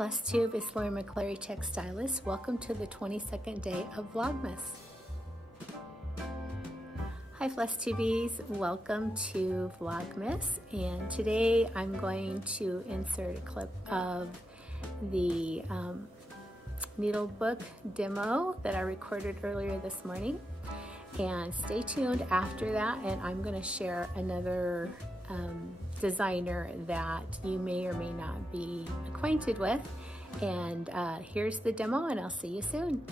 Flosstube, it's McCleary Texstylust. Welcome to the 22nd day of Vlogmas. Hi Flosstubies, welcome to Vlogmas, and today I'm going to insert a clip of the needle book demo that I recorded earlier this morning, and stay tuned after that, and I'm going to share another designer that you may or may not be acquainted with. And here's the demo, and I'll see you soon.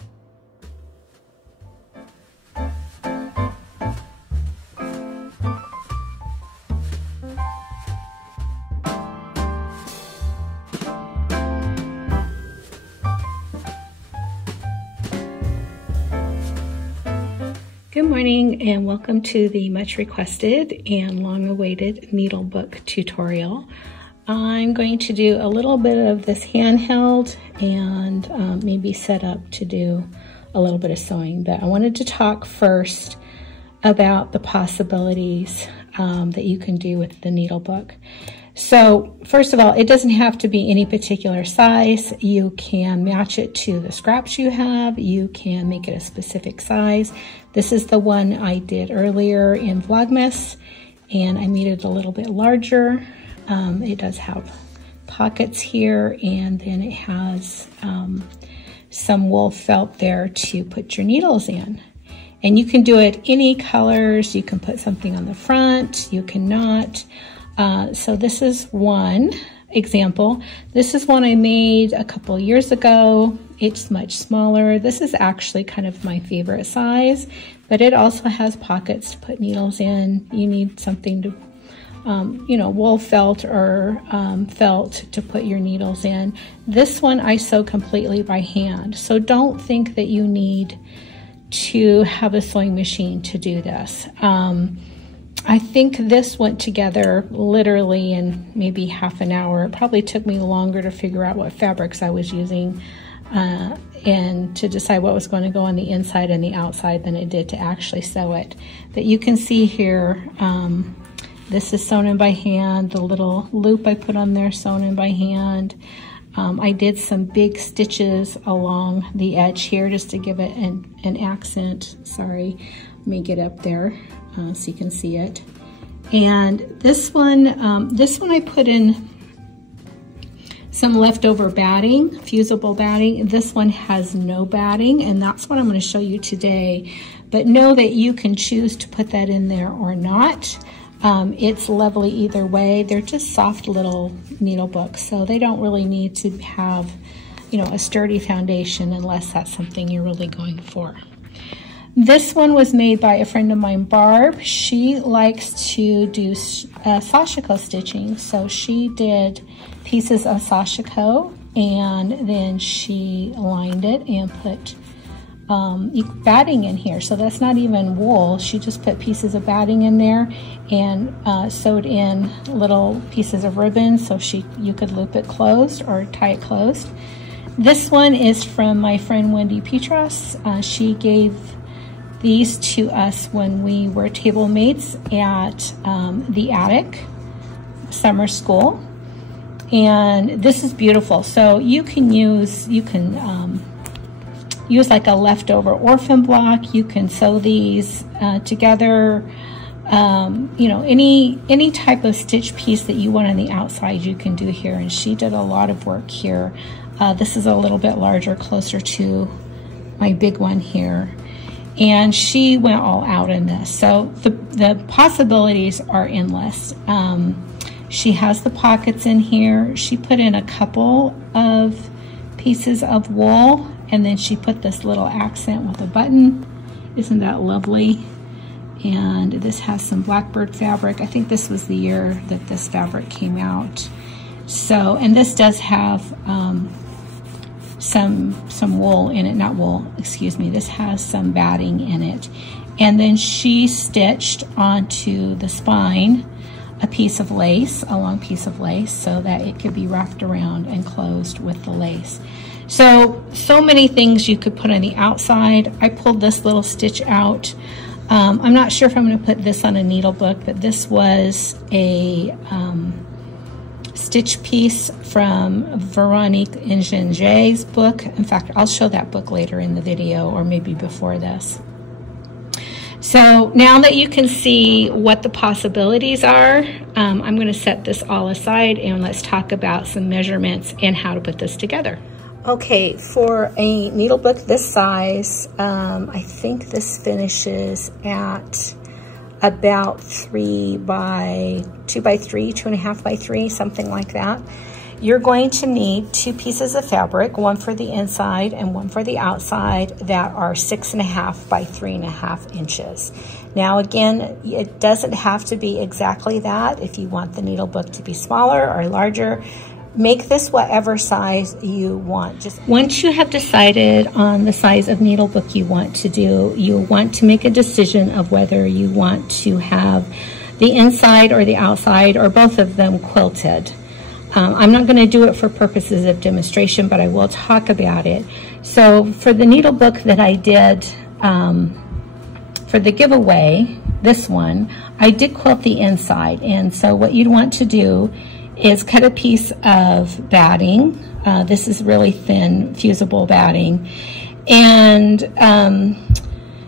Good morning and welcome to the much requested and long awaited needle book tutorial. I'm going to do a little bit of this handheld and maybe set up to do a little bit of sewing, but I wanted to talk first about the possibilities that you can do with the needle book. So first of all, it doesn't have to be any particular size. You can match it to the scraps you have. You can make it a specific size. This is the one I did earlier in Vlogmas, and I made it a little bit larger. It does have pockets here, and then it has some wool felt there to put your needles in. And you can do it any colors. You can put something on the front, you cannot. So this is one example. This is one I made a couple years ago. It's much smaller. This is actually kind of my favorite size, but it also has pockets to put needles in. You need something to, wool felt or felt to put your needles in. This one I sew completely by hand. So don't think that you need to have a sewing machine to do this. I think this went together literally in maybe half an hour. It probably took me longer to figure out what fabrics I was using and to decide what was going to go on the inside and the outside than it did to actually sew it. But you can see here, this is sewn in by hand. The little loop I put on there, sewn in by hand. I did some big stitches along the edge here just to give it an accent. Sorry, let me get up there. So you can see it. And this one I put in some leftover batting, fusible batting. This one has no batting, and that's what I'm going to show you today. But know that you can choose to put that in there or not. It's lovely either way. They're just soft little needle books, so they don't really need to have, a sturdy foundation unless that's something you're really going for. This one was made by a friend of mine, Barb. She likes to do sashiko stitching, so she did pieces of sashiko and then she lined it and put batting in here. So that's not even wool. She just put pieces of batting in there and sewed in little pieces of ribbon so you could loop it closed or tie it closed. This one is from my friend Wendy Petros. She gave these to us when we were table mates at the attic summer school, and this is beautiful. So you can use like a leftover orphan block. You can sew these together. Any type of stitch piece that you want on the outside you can do here, and she did a lot of work here. This is a little bit larger, closer to my big one here. And she went all out in this. So the possibilities are endless. She has the pockets in here. She put in a couple of pieces of wool, and then she put this little accent with a button. Isn't that lovely? And this has some blackbird fabric. I think this was the year that this fabric came out. So, and this does have some wool in it, not wool, excuse me. This has some batting in it. And then she stitched onto the spine a piece of lace, a long piece of lace, so that it could be wrapped around and closed with the lace. So many things you could put on the outside. I pulled this little stitch out. I'm not sure if I'm going to put this on a needle book, but this was a stitch piece from Veronique Ingenge's book. In fact, I'll show that book later in the video, or maybe before this. So now that you can see what the possibilities are, I'm going to set this all aside and let's talk about some measurements and how to put this together. Okay, for a needle book this size, I think this finishes at about 2 by 3, 2.5 by 3, something like that. You're going to need 2 pieces of fabric, one for the inside and one for the outside, that are 6.5 by 3.5 inches. Now again, it doesn't have to be exactly that. If you want the needle book to be smaller or larger, make this whatever size you want. Just once you have decided on the size of needle book you want to do, you want to make a decision of whether you want to have the inside or the outside or both of them quilted. I'm not going to do it for purposes of demonstration, but I will talk about it. So for the needle book that I did for the giveaway, this one, I did quilt the inside. And so what you'd want to do is cut a piece of batting. This is really thin, fusible batting. And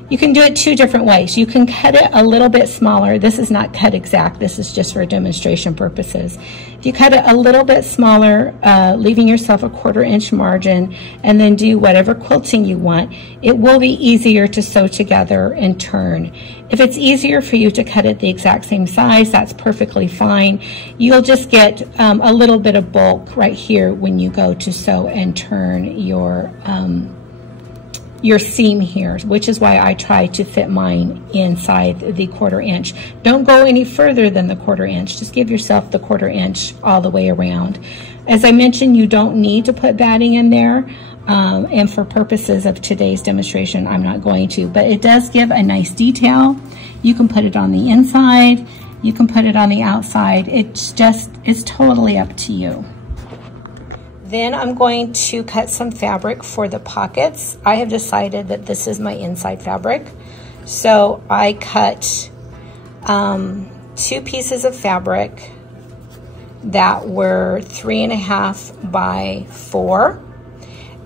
you can do it 2 different ways. You can cut it a little bit smaller. This is not cut exact. This is just for demonstration purposes. If you cut it a little bit smaller, leaving yourself a 1/4 inch margin, and then do whatever quilting you want, it will be easier to sew together and turn. If it's easier for you to cut it the exact same size, that's perfectly fine. You'll just get a little bit of bulk right here when you go to sew and turn your seam here, which is why I try to fit mine inside the 1/4 inch. Don't go any further than the 1/4 inch. Just give yourself the 1/4 inch all the way around. As I mentioned, you don't need to put batting in there, and for purposes of today's demonstration, I'm not going to, but it does give a nice detail. You can put it on the inside, you can put it on the outside. It's totally up to you. Then I'm going to cut some fabric for the pockets. I have decided that this is my inside fabric. So I cut 2 pieces of fabric that were 3.5 by 4.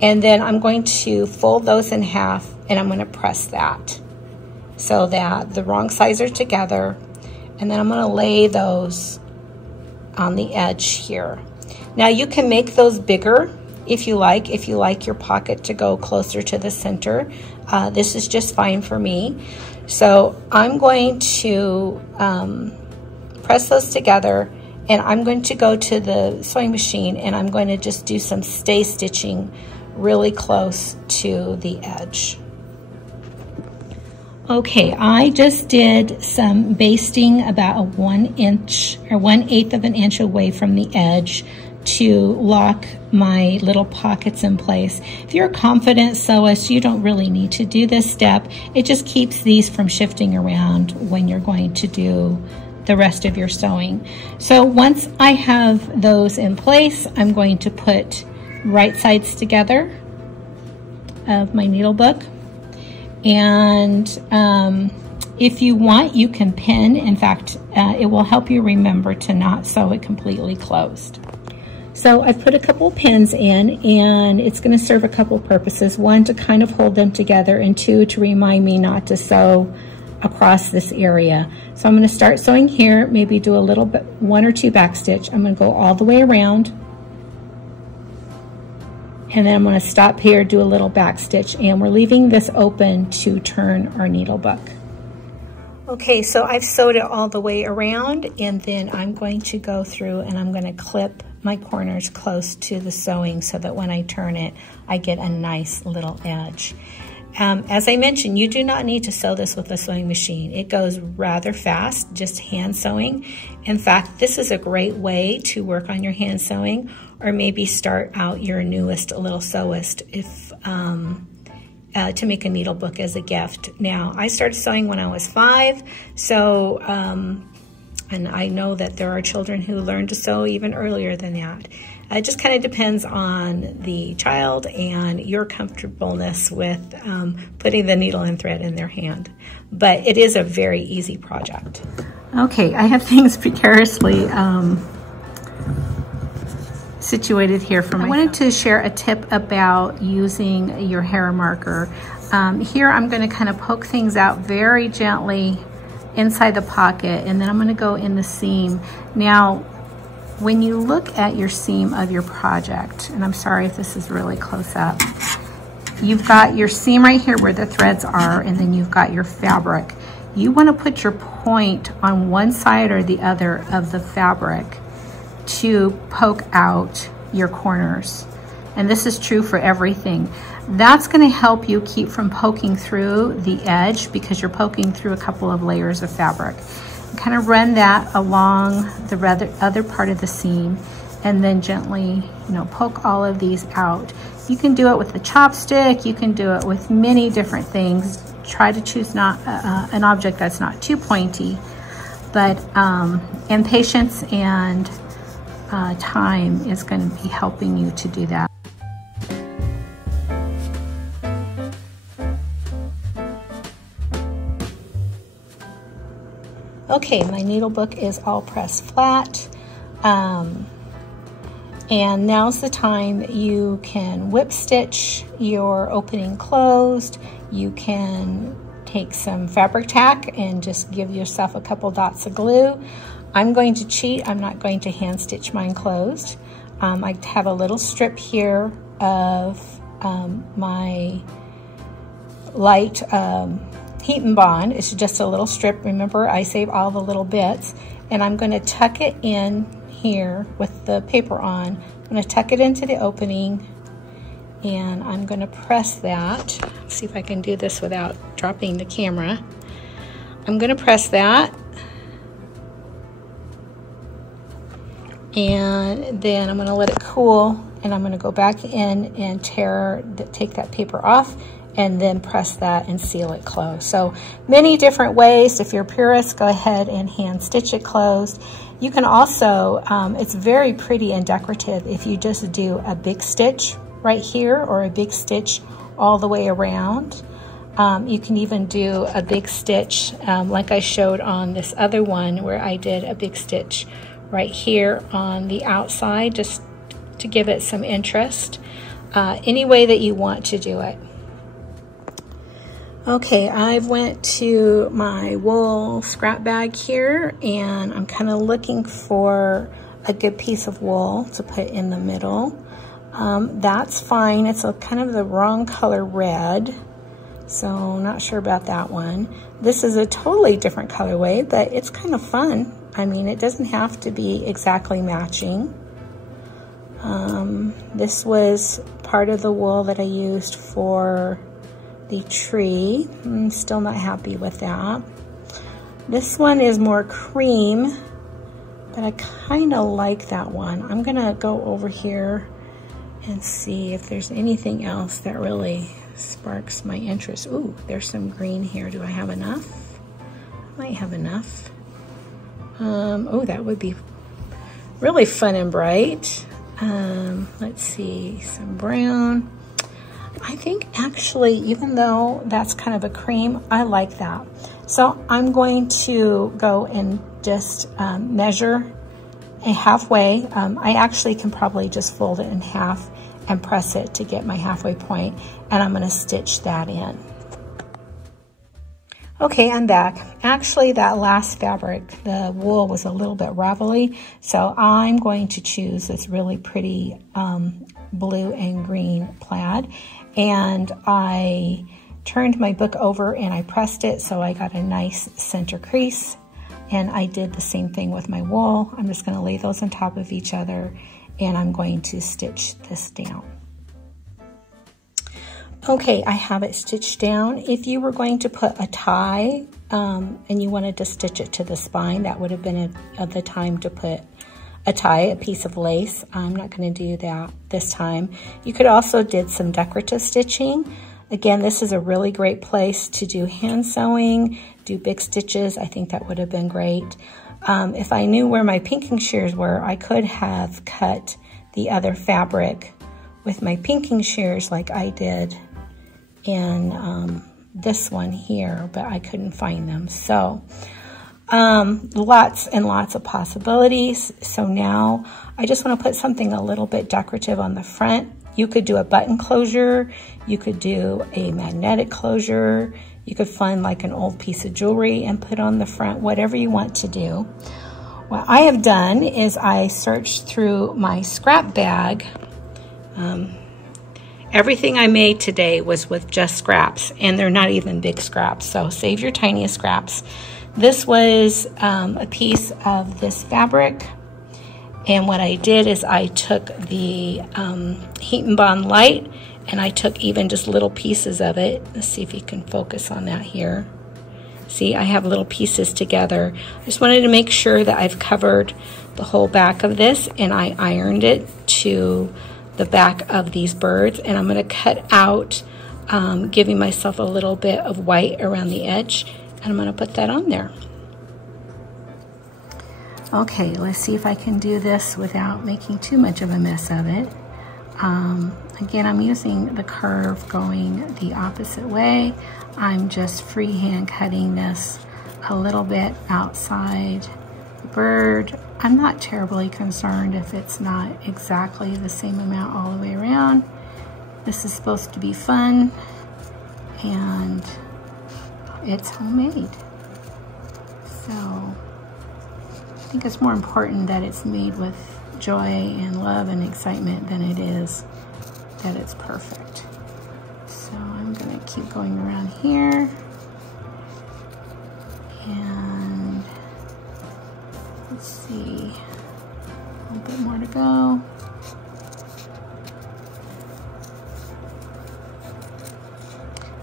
And then I'm going to fold those in half and I'm going to press that so that the wrong sides are together. And then I'm going to lay those on the edge here. Now you can make those bigger if you like your pocket to go closer to the center. This is just fine for me. So I'm going to press those together, and I'm going to go to the sewing machine and I'm going to just do some stay stitching really close to the edge. Okay, I just did some basting about a 1 inch or 1/8 of an inch away from the edge to lock my little pockets in place. If you're a confident sewist, you don't really need to do this step. It just keeps these from shifting around when you're going to do the rest of your sewing. So once I have those in place, I'm going to put right sides together of my needle book. And if you want, you can pin. In fact, it will help you remember to not sew it completely closed. So I've put a couple pins in, and it's going to serve a couple purposes. 1, to kind of hold them together, and 2, to remind me not to sew across this area. So I'm going to start sewing here, maybe do a little bit, 1 or 2 back stitch. I'm going to go all the way around, and then I'm going to stop here, do a little back stitch, and we're leaving this open to turn our needle book. Okay, so I've sewed it all the way around, and then I'm going to go through and I'm going to clip my corners close to the sewing so that when I turn it, I get a nice little edge. As I mentioned, you do not need to sew this with a sewing machine. It goes rather fast, just hand sewing. In fact, this is a great way to work on your hand sewing, or maybe start out your newest little sewist if to make a needle book as a gift. Now, I started sewing when I was 5, so and I know that there are children who learn to sew even earlier than that. It just kind of depends on the child and your comfortableness with putting the needle and thread in their hand. But it is a very easy project. Okay, I have things precariously situated here for myself. I wanted to share a tip about using your hair marker. Here I'm going to kind of poke things out very gently inside the pocket, and then I'm going to go in the seam. Now, when you look at your seam of your project, and I'm sorry if this is really close up, you've got your seam right here where the threads are, and then you've got your fabric. You want to put your point on one side or the other of the fabric to poke out your corners. And this is true for everything. That's going to help you keep from poking through the edge because you're poking through a couple of layers of fabric. Kind of run that along the other part of the seam, and then gently, poke all of these out. You can do it with a chopstick. You can do it with many different things. Try to choose not an object that's not too pointy, but and patience and time is going to be helping you to do that. Okay, my needle book is all pressed flat, and now's the time you can whip stitch your opening closed. You can take some fabric tack and just give yourself a couple dots of glue. I'm going to cheat. I'm not going to hand stitch mine closed. I have a little strip here of my light heat and bond. It's just a little strip. Remember, I save all the little bits, and I'm going to tuck it in here with the paper on. I'm going to tuck it into the opening, and I'm going to press that. Let's see if I can do this without dropping the camera. I'm going to press that, and then I'm going to let it cool, and I'm going to go back in and take that paper off, and then press that and seal it closed. So many different ways. If you're a purist, go ahead and hand stitch it closed. You can also, it's very pretty and decorative if you just do a big stitch right here or a big stitch all the way around. You can even do a big stitch like I showed on this other one where I did a big stitch right here on the outside just to give it some interest. Any way that you want to do it. Okay, I've went to my wool scrap bag here, and I'm kind of looking for a good piece of wool to put in the middle. That's fine. It's kind of the wrong color red, so not sure about that one. This is a totally different colorway, but it's kind of fun. I mean, it doesn't have to be exactly matching. This was part of the wool that I used for the tree. I'm still not happy with that. This one is more cream, but I kind of like that one. I'm gonna go over here and see if there's anything else that really sparks my interest. Ooh, there's some green here. Do I have enough? I might have enough. Oh, that would be really fun and bright. Let's see, some brown. I think actually, even though that's kind of a cream, I like that. So I'm going to go and just measure a halfway. I actually can probably just fold it in half and press it to get my halfway point, and I'm going to stitch that in. Okay, I'm back. Actually, that last fabric, the wool was a little bit ravelly, so I'm going to choose this really pretty blue and green plaid. And I turned my book over and I pressed it so I got a nice center crease. And I did the same thing with my wool. I'm just going to lay those on top of each other, and I'm going to stitch this down. Okay, I have it stitched down. If you were going to put a tie and you wanted to stitch it to the spine, that would have been the time to put a tie, a piece of lace. I'm not going to do that this time. You could also did some decorative stitching. Again, this is a really great place to do hand sewing, do big stitches. I think that would have been great. If I knew where my pinking shears were, I could have cut the other fabric with my pinking shears like I did in this one here, but I couldn't find them. So Lots and lots of possibilities. So now I just want to put something a little bit decorative on the front. You could do a button closure. You could do a magnetic closure. You could find like an old piece of jewelry and put on the front, whatever you want to do. What I have done is I searched through my scrap bag. Everything I made today was with just scraps, and they're not even big scraps, so save your tiniest scraps. This was a piece of this fabric, and what I did is I took the Heat and Bond Light, and I took even just little pieces of it. Let's see if you can focus on that here. See, I have little pieces together. I just wanted to make sure that I've covered the whole back of this, and I ironed it to the back of these birds, and I'm going to cut out, giving myself a little bit of white around the edge, and I'm going to put that on there. Okay, let's see if I can do this without making too much of a mess of it. Again, I'm using the curve going the opposite way. I'm just freehand cutting this a little bit outside the bird. I'm not terribly concerned if it's not exactly the same amount all the way around. This is supposed to be fun, and it's homemade. So I think it's more important that it's made with joy and love and excitement than it is that it's perfect. So I'm gonna keep going around here. And let's see, a little bit more to go.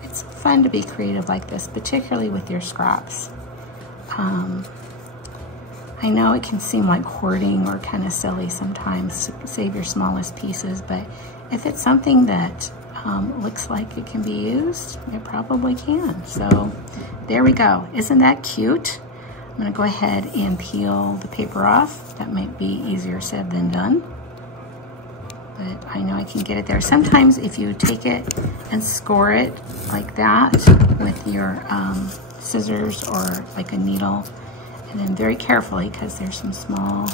It's fun to be creative like this, particularly with your scraps. I know it can seem like hoarding or kind of silly sometimes to save your smallest pieces, but if it's something that looks like it can be used, it probably can. So there we go. Isn't that cute? I'm gonna go ahead and peel the paper off. That might be easier said than done, but I know I can get it there. Sometimes if you take it and score it like that with your scissors or like a needle, and then very carefully, because there's some small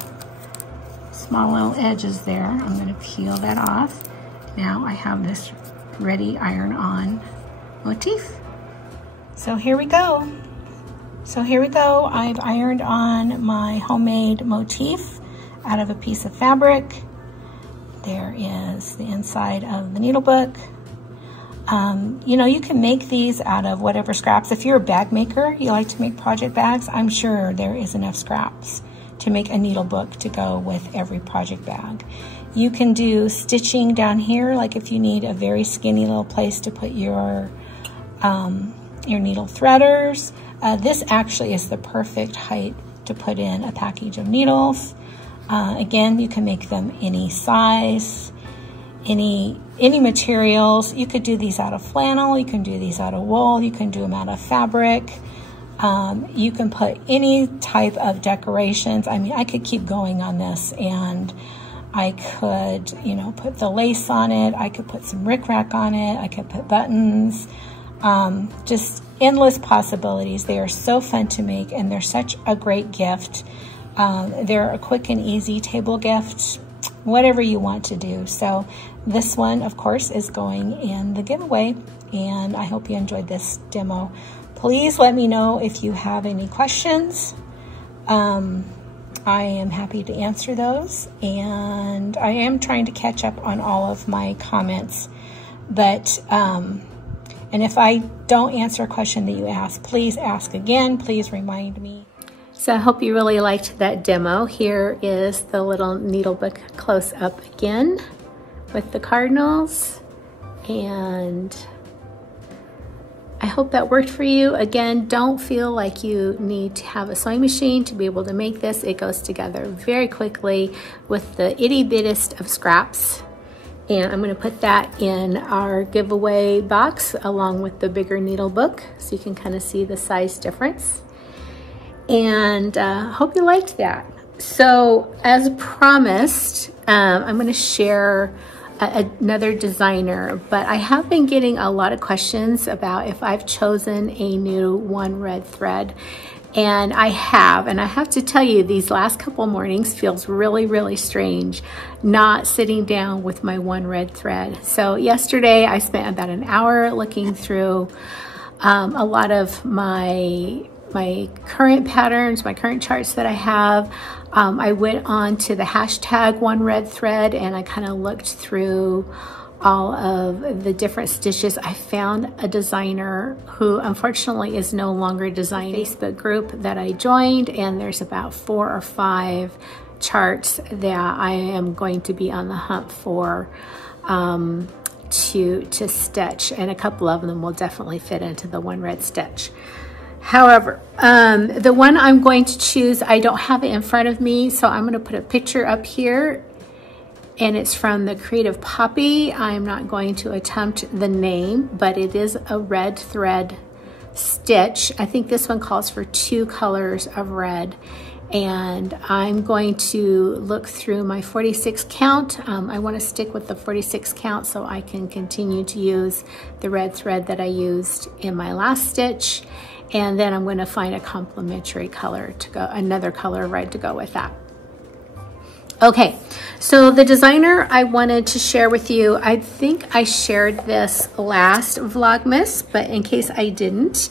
little edges there, I'm gonna peel that off. Now I have this ready iron-on motif. So here we go. I've ironed on my homemade motif out of a piece of fabric. There is the inside of the needle book. You know, you can make these out of whatever scraps. If you're a bag maker, you like to make project bags, I'm sure there is enough scraps to make a needle book to go with every project bag. You can do stitching down here, like if you need a very skinny little place to put your needle threaders. This actually is the perfect height to put in a package of needles. Again, you can make them any size, any materials. You could do these out of flannel, you can do these out of wool, you can do them out of fabric. You can put any type of decorations. I mean, I could keep going on this, and I could, you know, put the lace on it, I could put some rickrack on it, I could put buttons, just endless possibilities. They are so fun to make, and they're such a great gift. They're a quick and easy table gift, whatever you want to do. So this one, of course, is going in the giveaway, and I hope you enjoyed this demo. Please let me know if you have any questions. I am happy to answer those, and I am trying to catch up on all of my comments, but and if I don't answer a question that you ask, please ask again. Please remind me. So I hope you really liked that demo. Here is the little needle book close up again with the cardinals, and I hope that worked for you. Again, don't feel like you need to have a sewing machine to be able to make this. It goes together very quickly with the itty bittest of scraps. And I'm gonna put that in our giveaway box along with the bigger needle book, so you can kind of see the size difference. And hope you liked that. So as promised, I'm gonna share another designer, but I have been getting a lot of questions about if I've chosen a new one red thread. And I have to tell you, these last couple mornings feels really, really strange not sitting down with my one red thread. So yesterday I spent about an hour looking through a lot of my current patterns, my current charts that I have. I went on to the hashtag one red thread and I kind of looked through all of the different stitches. I found a designer who unfortunately is no longer designing, a Facebook group that I joined, and there's about 4 or 5 charts that I am going to be on the hunt for to stitch, and a couple of them will definitely fit into the one red stitch. However, the one I'm going to choose, I don't have it in front of me, so I'm going to put a picture up here, and it's from the Creative Poppy. I'm not going to attempt the name, but it is a red thread stitch. I think this one calls for 2 colors of red, and I'm going to look through my 46 count. I want to stick with the 46 count so I can continue to use the red thread that I used in my last stitch, and then I'm going to find a complementary color to go, another color of red to go with that. Okay, so the designer I wanted to share with you, I think I shared this last Vlogmas, but in case I didn't,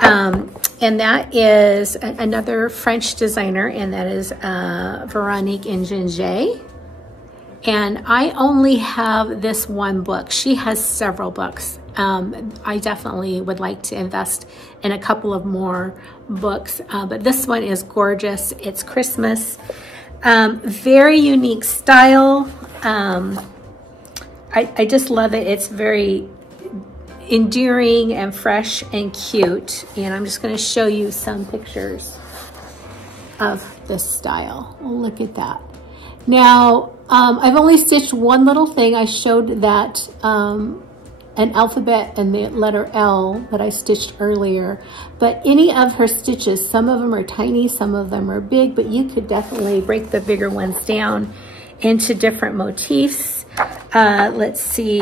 and that is another French designer, and that is Veronique Ingenjay. And I only have this one book. She has several books. I definitely would like to invest in a couple of more books, but this one is gorgeous. It's Christmas. Very unique style. I just love it. It's very endearing and fresh and cute. And I'm just going to show you some pictures of this style. Look at that. Now, I've only stitched one little thing. I showed that an alphabet and the letter L that I stitched earlier, but any of her stitches, some of them are tiny, some of them are big, but you could definitely break the bigger ones down into different motifs. Let's see,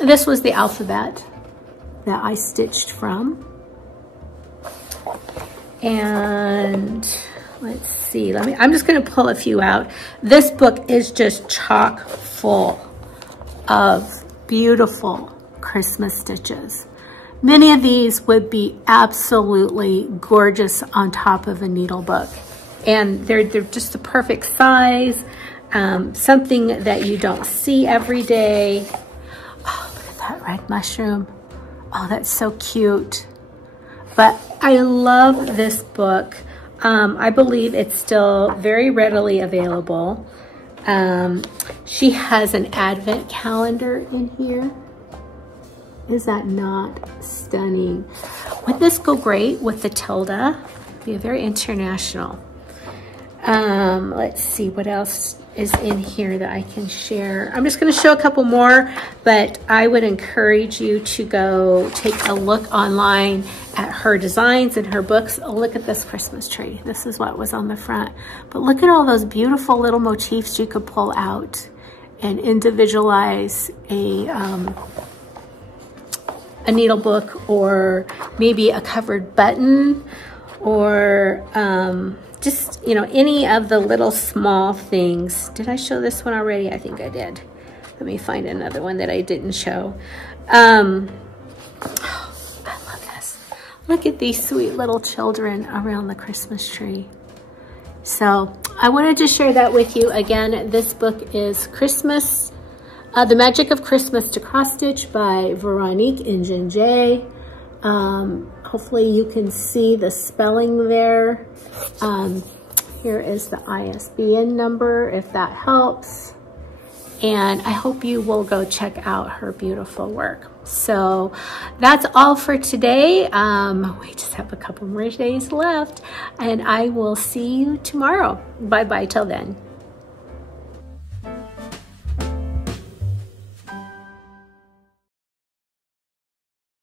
this was the alphabet that I stitched from. And let's see, I'm just gonna pull a few out. This book is just chock full of beautiful Christmas stitches. Many of these would be absolutely gorgeous on top of a needle book. And they're just the perfect size, something that you don't see every day. Oh, look at that red mushroom. Oh, that's so cute. But I love this book. I believe it's still very readily available. She has an advent calendar in here. Is that not stunning? Would this go great with the tilde? Be very international. Let's see what else is in here that I can share. I'm just going to show a couple more, but I would encourage you to go take a look online at her designs and her books. Oh, look at this Christmas tree. This is what was on the front. But look at all those beautiful little motifs you could pull out and individualize a needle book, or maybe a covered button, or just, you know, any of the little small things. Did I show this one already? I think I did. Let me find another one that I didn't show. Oh, I love this. Look at these sweet little children around the Christmas tree. So I wanted to share that with you. Again, this book is Christmas, The Magic of Christmas to Cross Stitch by Veronique Ingenjay. Hopefully you can see the spelling there. Here is the ISBN number if that helps. And I hope you will go check out her beautiful work. So that's all for today. We just have a couple more days left, and I will see you tomorrow. Bye-bye till then.